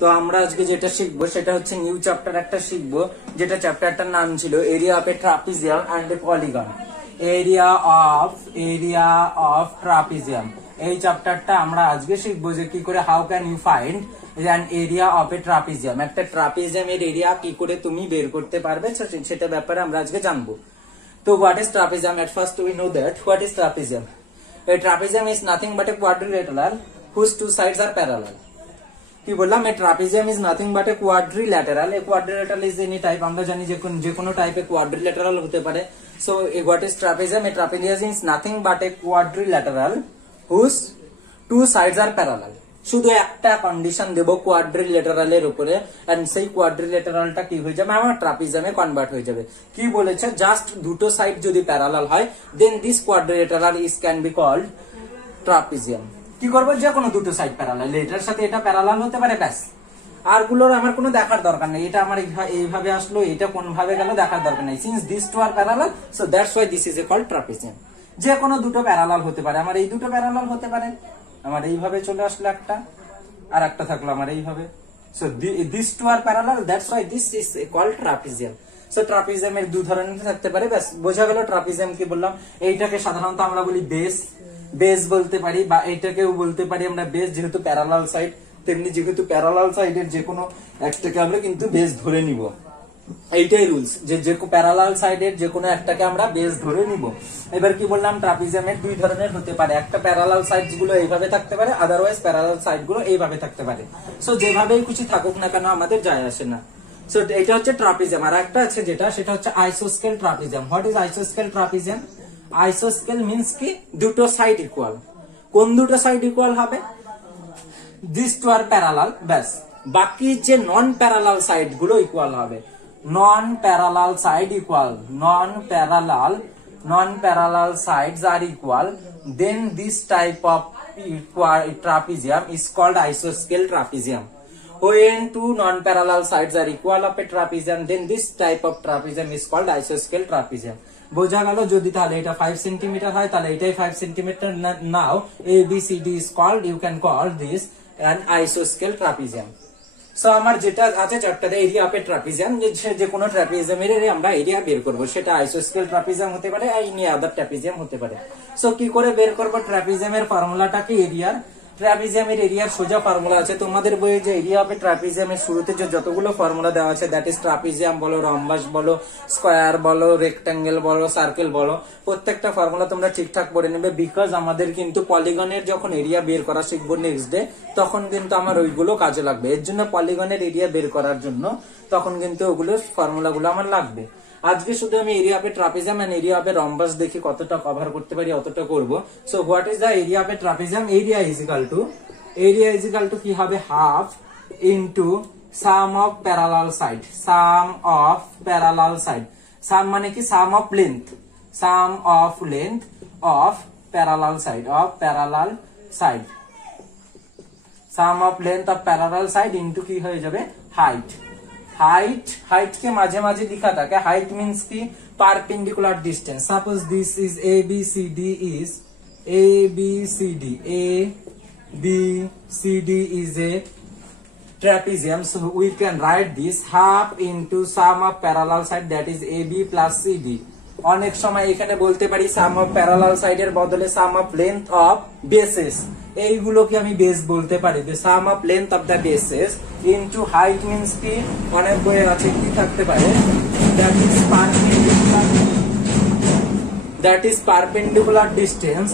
তো আমরা আজকে যেটা শিখবো সেটা হচ্ছে নিউ চ্যাপ্টার একটা শিখবো, যেটা চ্যাপ্টারটার নাম ছিল area of a trapezium and a polygon. Area of trapezium, এই চ্যাপ্টারটা আমরা আজকে শিখবো যে কি করে how can you find an area of a trapezium, একটা ট্রাপিজিয়ামের এরিয়া কি করে তুমি বের করতে পারবে সেটা ব্যাপারে আমরা আজকে জানবো। তো what is trapezium? At first we know that what is trapezium. A trapezium is nothing but a quadrilateral whose two sides are parallel. কি বললাম? a trapezium is nothing but a quadrilateral. A quadrilateral is any type, আমরা জানি যে কোনো টাইপে quadrilateral হতে পারে। So what is trapezium? A trapezium is nothing but a quadrilateral whose two sides are parallel. শুধু একটা কন্ডিশন দেব কোয়াড্রিলেটারালের উপরে, এন্ড সেই কোয়াড্রিলেটারালটা কি হয়ে যাবে? আমার ট্রাপিজিয়ামে কনভার্ট হয়ে যাবে। কি বলেছে? জাস্ট দুটো সাইড যদি প্যারালাল হয়, then this quadrilateral is can be called trapezium. কি করবো? যে কোনো দুটো সাইড প্যারালাল, এটার সাথে এটা প্যারালাল হতে পারে, ব্যাস। আর গুলোর আমার কোনো দেখার দরকার নেই, এটা আমার এইভাবে আসলো, এটা কোন ভাবে গেল দেখার দরকার নেই। Since this two are parallel, so that's why this is a called trapezium. যে কোনো দুটো প্যারালাল হতে পারে, আমার এই দুটো প্যারালাল হতে পারে, আমার এইভাবে চলে আসলো একটা, আর একটা থাকলো আমার এইভাবে। So this two are parallel, that's why this is called trapezium. So ট্রাপিজিয়ামের দু ধরনের থাকতে পারে, ব্যাস বোঝা গেল। ট্রাপিজিয়াম কি বললাম? এইটাকে সাধারণত আমরা বলি বেস বলতে পারি, বা এইটাকেও বলতে পারি আমরা বেস, যেহেতু প্যারালাল সাইড, তেমনি যেহেতু প্যারালাল সাইডের যে কোনো একটাকে আমরা কিন্তু বেস ধরে নিব। এইটাই রুলস, যে প্যারালাল সাইডের যে কোনো একটাকে আমরা বেস ধরে নিব। এবার কি বললাম? ট্রাপিজিয়ামের দুই ধরনের হতে পারে, একটা প্যারালাল সাইড গুলো এইভাবে থাকতে পারে, আদারওয়াইজ প্যারালাল সাইড গুলো এইভাবে থাকতে পারে। সো যেভাবেই কিছু থাকুক না কেন আমাদের যায় আসে না। সো এটা হচ্ছে ট্রাপিজিয়াম। আর একটা আছে সেটা হচ্ছে আইসোস্কেল ট্রাপিজিয়াম। হোয়াট ইজ আইসোস্কেল ট্রাপিজিয়াম? আইসোস্কেল মিন্স কি? দুটো সাইড ইকুয়াল। কোন দুটো সাইড ইকুয়াল হবে? দিস টু আর প্যারালাল, ব্যাস। বাকি যে নন প্যারালাল সাইড গুলো ইকুয়াল হবে। নন parallel side equal, non parallel sides are equal, then this type of trapezium is called isoscale trapezium. When two non parallel sides are equal of a trapezium, then this type of trapezium is called isoscale trapezium. বোঝা গেল? যদি তাহলে এটা 5 centimetre হয়, তাহলে এটাই 5 centimetre. Now ABCD is called, you can call this an isoscale trapezium. So আমার যেটা আছে চ্যাপ্টারে এরিয়া অফ এ ট্রাপিজিয়াম, যে কোনো ট্রাপিজিয়ামের আমরা এরিয়া বের করব, সেটা আইসোস্কেল ট্রাপিজিয়াম হতে পারে, এনি আদার ট্রাপিজিয়াম হতে পারে। সো কি করে বের করব? ট্রাপিজিয়ামের ফর্মুলাটা কি? ট্রাপিজিয়ামের এরিয়ার সোজা ফর্মুলা আছে তোমাদের বইয়ে, যে এরিয়া অফ এ ট্রাপিজিয়ামের শুরুতে যে যতগুলো ফর্মুলা দেওয়া আছে, দ্যাট ইজ ট্রাপিজিয়াম বলো, রম্বাস বলো, স্কোয়ার বলো, রেক্টাঙ্গেল বলো, সার্কেল বলো, প্রত্যেকটা ফর্মুলা তোমরা ঠিকঠাক পড়ে নেবে। বিকজ আমাদের কিন্তু পলিগনের যখন এরিয়া বের করা শিখবো নেক্সট ডে, তখন কিন্তু আমার ওইগুলো কাজে লাগবে। এর জন্য পলিগনের এরিয়া বের করার জন্য তখন কিন্তু ওগুলো ফর্মুলা গুলো আমার লাগবে। আজকে শুধু আমি area of a trapezium and area of a rhombus দেখি কতটা কভার করতে পারি, অতটা করব। So what is the area of a trapezium? Area is equal to কি হবে? Half into sum of parallel side. Sum মানে কি? Sum of length of parallel side into কি হয়ে যাবে? হাইট কে মাঝে মাঝে লিখা থাকে। হাইট মিন্স কি? Perpendicular distance. Suppose this is ABCD is a trapezium, so we can write this half into sum of parallel side, that is AB plus CD. অনেক সময় এখানে বলতে পারি সাম অফ প্যারালাল সাইডের বদলে sum of length of bases, এইগুলোকে আমি base বলতে পারি। Sum of length of the bases into height means কি? অনেক বইয়ে আছে কি থাকতে পারে? that is perpendicular distance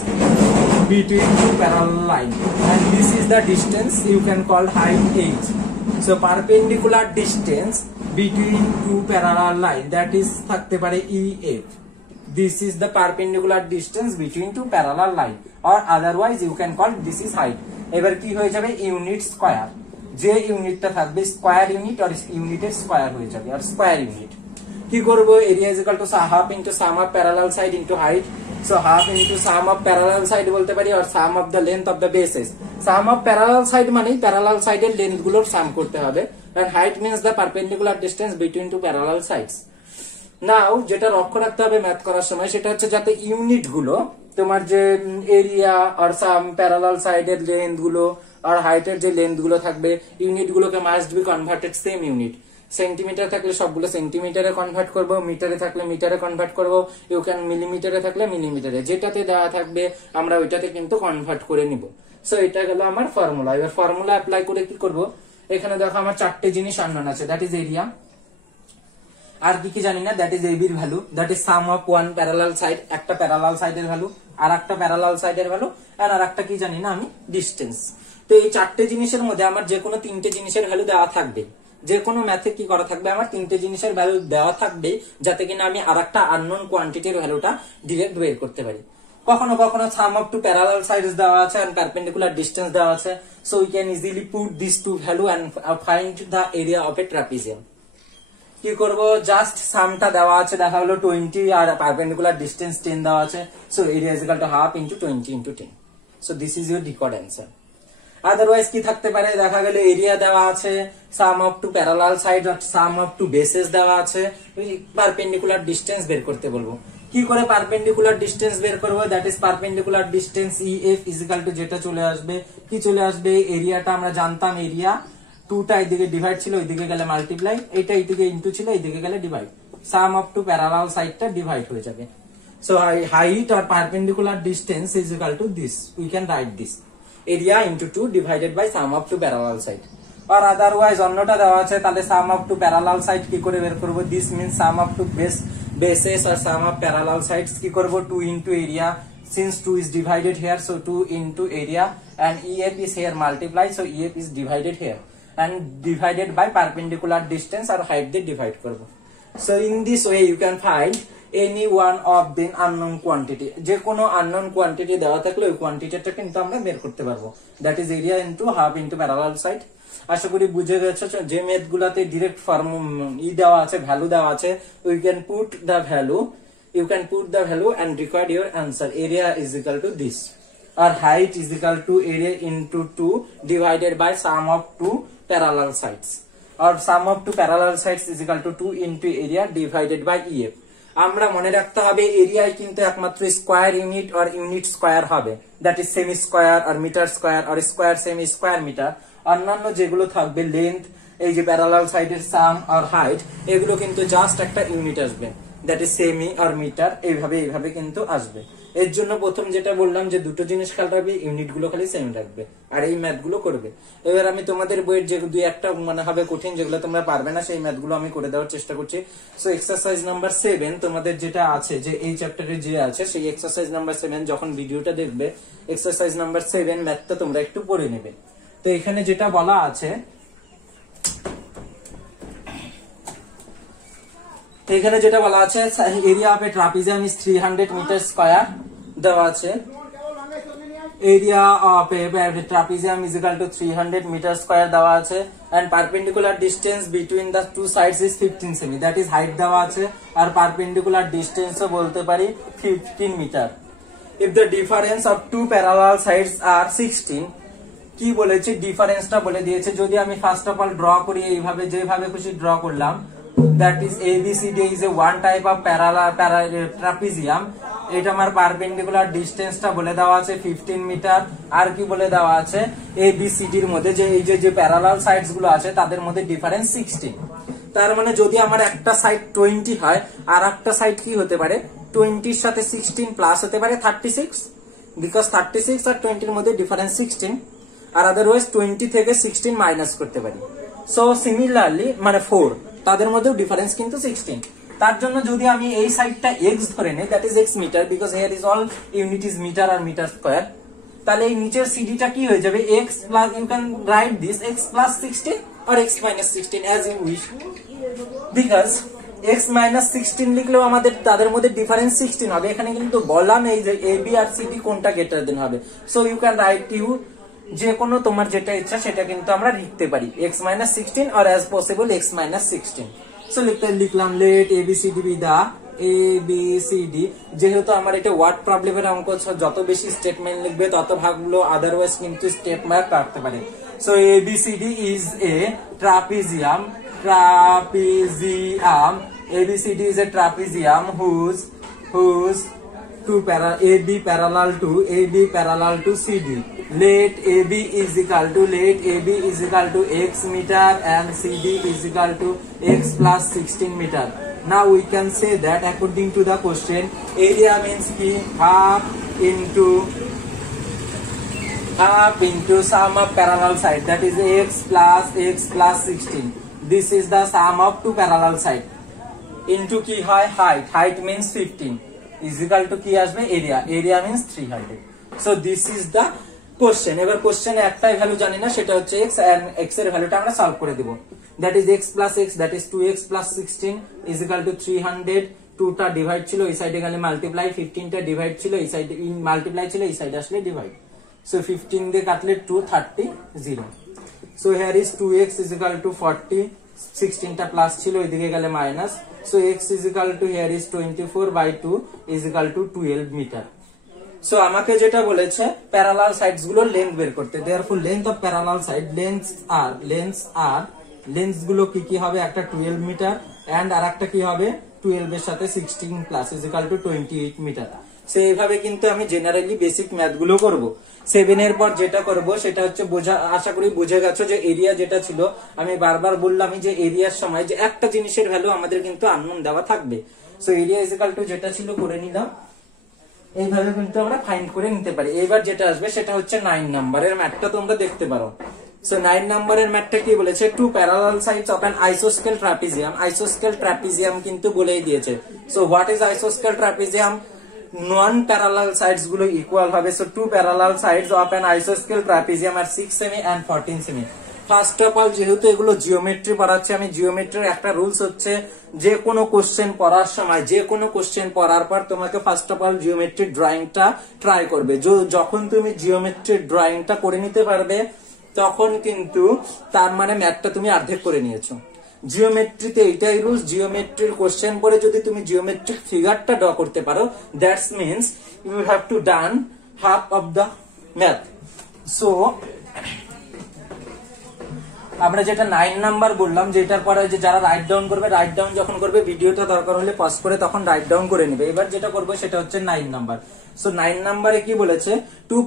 between two parallel lines, and this is the distance you can call height h. So perpendicular distance between two parallel lines, that is থাকতে পারে EF. This is the perpendicular distance between two parallel lines, or otherwise you can call this is height. এবার কি হয়ে যাবে? Unit square, যে ইউনিটটা থাকবে square unit আর ইউনিটের স্কয়ার হয়ে যাবে, আর স্কয়ার ইউনিট। কি করব? Area is equal to half into sum of parallel side into height. So half into sum of parallel side বলতে পারি, আর sum of the length of the bases. Sum of parallel side মানে parallel সাইডের length গুলোর sum করতে হবে, and height means the perpendicular distance between two parallel sides. নাও যেটা লক্ষ্য রাখতে হবে ম্যাথ করার সময়, সেটা হচ্ছে যাতে ইউনিট গুলো তোমার যে এরিয়া আর সাম প্যারালাল সাইডের লেন্থ গুলো আর হাইটের যে লেন্থ গুলো থাকবে ইউনিট গুলোকে must be converted same unit. Centimetre থাকলে সবগুলো সেন্টিমিটারে কনভার্ট করব, মিটারে থাকলে মিটারে কনভার্ট করব, ইউ ক্যান মিলিমিটারে থাকলে মিলিমিটারে, যেটাতে দেওয়া থাকবে আমরা ওইটাতে কিন্তু কনভার্ট করে নিব। সো এটা গেল আমার ফর্মুলা। এবার ফর্মুলা অ্যাপ্লাই করে কি করব, এখানে দেখো আমার চারটে জিনিস আননোন আছে, দ্যাট ইজ এরিয়া, আর কি কি জানি না, দ্যাট ইজ এবি এর value, that is some of one parallel side, একটা প্যারালাল সাইডের ভ্যালু, আর একটা প্যারালাল সাইডের ভ্যালু, আর একটা কি জানি না আমি, ডিস্টেন্স। তো এই চারটে জিনিসের মধ্যে আমার যে কোনো তিনটে জিনিসের ভ্যালু দেওয়া থাকবে, যে কোনো ম্যাথে কি করা থাকবে, আমার তিনটে জিনিসের ভ্যালু দেওয়া থাকবে, যাতে কিনা আমি আর একটা আননোন কোয়ান্টিটির ভ্যালুটা ডিরেক্ট বের করতে পারি। কখনো কখনো sum of two parallel sides দেওয়া আছে এন্ড পারপেন্ডিকুলার ডিস্টেন্স দেওয়া আছে, so we can easily put this two value and find the area of a trapezium. কি করব, জাস্ট সামটা দেওয়া আছে, দেখা হলো 20 আর পারপেন্ডিকুলার ডিস্টেন্স 10 দেওয়া আছে, so area is equal to half into 20 into 10। So this is your decode answer. Otherwise কি থাকতে পারে, দেখা গেল এরিয়া দেওয়া আছে, sum of two parallel side আর সাম অফ টু বেসেস দেওয়া আছে, পারপেন্ডিকুলার ডিস্টেন্স বের করতে বলবো। কি করে পারপেন্ডিকুলার ডিস্টেন্স বের করবো, that is perpendicular distance EF is equal two যেটা চলে আসবে, কি চলে আসবে, এরিয়াটা আমরা জানতাম, এরিয়া টুটা এইদিকে ডিভাইড ছিল, ওইদিকে গেলে মাল্টিপ্লাই, এইটা এইদিকে ইনটু ছিল, এইদিকে গেলে divide, sum of two parallel সাইডটা ডিভাইড হয়ে যাবে। সো হাইট আর perpendicular distance is equal to this, we can write this, area into 2 divided by sum of two parallel side. আর আদারওয়াইজ অন্যটা দেওয়া আছে, তাহলে sum of two parallel side কি করে বের করব, this means sum of two bases আর সাম অফ প্যারালাল সাইডস কি করব, 2 into area, since 2 is divided here, so 2 into area, and EF is here multiply, so EF is divided here and divided by perpendicular distance or height they divide করব। So in this way you can find any one of the unknown quantity, যে কোনো unknown quantity দেওয়া থাকলে ওই কোয়ান্টিটিটা কিন্তু আমরা বের করতে পারবো, that is area into half into parallel side। আশা করি বুঝে গেছো, যে মেথড গুলাতে ডিরেক্ট ফর্ম দেওয়া আছে, ভ্যালু দেওয়া আছে, we can put the value, you can put the value and record your answer, area is equal to this, or height is equal to area into 2 divided by sum of two parallel sides, or sum of two parallel sides is equal to 2 into area divided by EF। আমরা মনে রাখতে হবে এরিয়ায় কিন্তু একমাত্র square unit আর unit square হবে, that is সেমি স্কয়ার আর মিটার স্কয়ার আর স্কয়ার সেমি স্কয়ার মিটার। অন্যান্য যেগুলো থাকবে লেন্থ, এই যে প্যারালাল সাইডের সাম আর হাইট, এগুলো কিন্তু জাস্ট একটা ইউনিট আসবে, দ্যাট ইজ সেমি আর মিটার, এইভাবে কিন্তু আসবে। এর জন্য প্রথম যেটা বললাম যে দুটো জিনিস খেয়াল রাখবে, ইউনিট গুলো খালি সেম রাখবে আর এই ম্যাথ গুলো করবে। এবার আমি তোমাদের বইয়ের যে দুই একটা মনে হবে কঠিন, যেগুলো তোমরা পারবে না, সেই ম্যাথ গুলো আমি করে দেওয়ার চেষ্টা করছি। সো এক্সারসাইজ নাম্বার 7 তোমাদের যেটা আছে, যে এই চ্যাপ্টারে যে আছে, সেই এক্সারসাইজ নাম্বার 7 যখন ভিডিওটা দেখবে, এক্সারসাইজ নাম্বার 7 ম্যাথটা তোমরা একটু পড়ে নেবে। তো এখানে যেটা বলা আছে, এখানে যেটা বলা আছে, area of a trapezium is 300 metre square দেওয়া আছে, area of a trapezium is equal to 300 metre square দেওয়া আছে, and perpendicular distance between the two sides is 15 সেমি, দ্যাট ইজ হাইট দেওয়া আছে, আর পারপেন্ডিকুলার ডিস্টেন্সও বলতে পারি 15 metre. If the difference of two parallel sides are 16, কি বলেছে, ডিফারেন্সটা বলে দিয়েছে। যদি আমি ফার্স্ট অফ অল ড্র করি, এইভাবে যেভাবে খুশি ড্র করলাম, that is ABCD is a one type of parallel trapezium, এটা আমার পারপেন্ডিকুলার ডিসটেন্সটা বলে দেওয়া আছে 15 মিটার, আর কি বলে দেওয়া আছে, ABCD এর মধ্যে যে এই যে প্যারালাল সাইডস গুলো আছে তাদের মধ্যে ডিফারেন্স 16। তার মানে যদি আমার একটা সাইড 20 হয় আর একটা সাইড কি হতে পারে, 20 এর সাথে 16 প্লাস হতে পারে 36, বিকজ 36 আর 20 এর মধ্যে ডিফারেন্স 16, আর আদারওয়াইজ 20 থেকে 16 মাইনাস করতে পারি। সো সিমিলারলি মানে 4, তাদের মধ্যেও ডিফারেন্স কিন্তু 16। তার জন্য যদি আমি এই সাইডটা x ধরে নেই, that is x metre, because here is all unit is metre আর মিটার স্কয়ার, তাহলে এই নিচের সিডিটা কি হয়ে যাবে, x plus, you can write this x plus 16 or x minus 16 as you wish, because x minus 16 লিখলেও আমাদের তাদের মধ্যে ডিফারেন্স 16 হবে। এখানে কিন্তু বললাম এই যে AB আর CD কোনটা গ্রেটার দেন হবে, so you can write you যে কোনো তোমার যেটা ইচ্ছা সেটা কিন্তু আমরা লিখতে পারি, x minus 16 or as possible x minus 16। So লিখলাম লেট ABCD বি দা ABCD, যেহেতু আমার এটা ওয়ার্ড প্রবলেমের অঙ্ক, যত বেশি স্টেটমেন্ট লিখবে তত ভাগগুলো আদারওয়াইজ কিন্তু স্টেপ মার্ক রাখতে পারে। So ABCD is a trapezium, ABCD is a trapezium whose AB parallel to CD. Let AB is equal to x meter and CD is equal to x plus 16 meter. Now we can say that according to the question, area means half into sum of parallel side, that is x plus 16. This is the sum of two parallel side. Into ki hoy height means 15 is equal to ki asbe area means 300. So this is the question. এবার কোশ্চেনে একটাই value জানি না, সেটা হচ্ছে x, and x এর ভ্যালুটা আমরা সলভ করে দেব। that is x plus x, that is 2x plus 16 is equal to 300. 2 টা ডিভাইড ছিল, এই সাইডে গেলে মাল্টিপ্লাই, 15 টা ডিভাইড ছিল, এই সাইডে মাল্টিপ্লাই ছিল, এই সাইডে আসলে ডিভাইড। So 15 দিয়ে কাটলে 230 0. So here is 2x is equal to 40, 16 টা প্লাস ছিল, এদিকে গেলে minus. So x is equal to here is 24/2 is equal to 12 metre. So আমাকে যেটা বলেছে প্যারালাল সাইডস গুলোর লেন্থ বের করতে। therefore length of parallel side লেন্থস গুলো কি হবে, একটা 12 মিটার এন্ড আরেকটা কি হবে 12 এর সাথে 16 plus is equal to 28 metre. So এইভাবে কিন্তু আমি জেনারেলি বেসিক ম্যাথ গুলো করব। 7 এর পর যেটা করব সেটা হচ্ছে আশা করি বুঝে গেছো যে এরিয়া যেটা ছিল, আমি বারবার বললামই যে এরিয়ার সময় যে একটা জিনিসের ভ্যালু আমাদের কিন্তু আননোন দেওয়া থাকবে। So area is equal two যেটা ছিল করে নিলাম, এইভাবে কিন্তু আমরা ফাইন্ড করে নিতে পারি। এবার যেটা আসবে সেটা হচ্ছে 9 নাম্বারের ম্যাথটা, তোমরা দেখতে পারো। সো 9 নাম্বারের ম্যাথটা কি বলেছে, two parallel sides of an আইসোস্কেল ট্রাপিজিয়াম কিন্তু বলেই দিয়েছে। সো হোয়াট ইজ আইসোস্কেল ট্রাপিজিয়াম? নন প্যারালাল সাইডস গুলো ইকুয়াল হবে। So two parallel sides of an আইসোস্কেল ট্রাপিজিয়াম আর 6 সেমি এন্ড 14 সেমি। ফার্স্ট অফ অল যেহেতু এগুলো জিওমেট্রি পড়াচ্ছে, আমি জিওমেট্রির একটা রুলস হচ্ছে যে কোনো কোশ্চেন পড়ার সময়, যে কোনো কোশ্চেন পড়ার পর তোমাকে ফার্স্ট অফ অল জিওমেট্রিক ড্রয়িংটা ট্রাই করবে। যখন তুমি জিওমেট্রিক ড্রয়িংটা করে নিতে পারবে তখন কিন্তু তার মানে ম্যাথটা তুমি অর্ধেক করে নিয়েছো। জিওমেট্রিতে এটাই রুলস, জিওমেট্রির কোশ্চেন পড়ে যদি তুমি জিওমেট্রিক ফিগারটা ড্র করতে পারো, that's means you have to done half of the math. So আমরা যেটা 9 নাম্বার বললাম, যেটার পরে যে যারা রাইট ডাউন যখন করবে ভিডিওটা দরকার হলে পজ করে তখন রাইট ডাউন করে নেবে। এবার যেটা করবো সেটা হচ্ছে 9 নাম্বার। সো 9 নাম্বারে কি বলেছে, টু